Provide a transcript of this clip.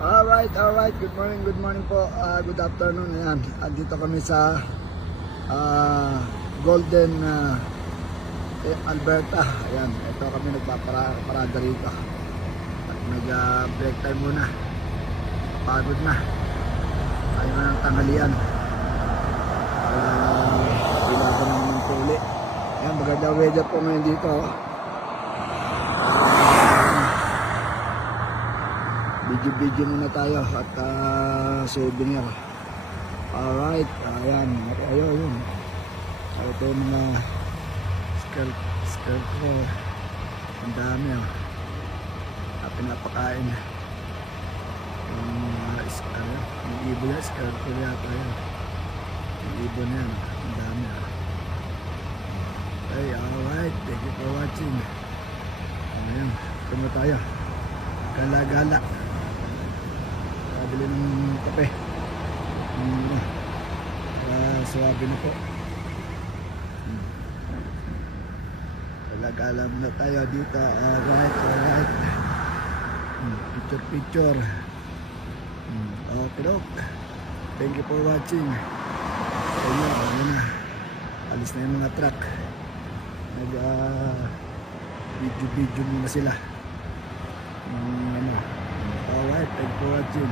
Alright. Good morning po. Good afternoon. Ayan. Dito kami sa Golden Alberta. Ayan. Ito kami nagpaparada rito. At nag-break time muna. Pagod na. Ayaw na ng tanghalian. Ilaban na naman po uli. Ayan. Maganda weather po ngayon dito. Video muna tayo at souvenir. Alright, ayan, ayun. Ito yung mga skirt ko. Ang dami at pinapakain. Yung ibon yan, skirt ko yata yun. Yung ibon yan, ang dami Okay, alright, thank you for watching. Ayan, ito na tayo. Gala-gala. Bili ng kape. Suwabe na po. Alam na tayo dito. Alright. Picture. Okay. Thank you for watching. Ayun na. Alis na yung mga truck. Video muna sila. Alright, thank you for watching.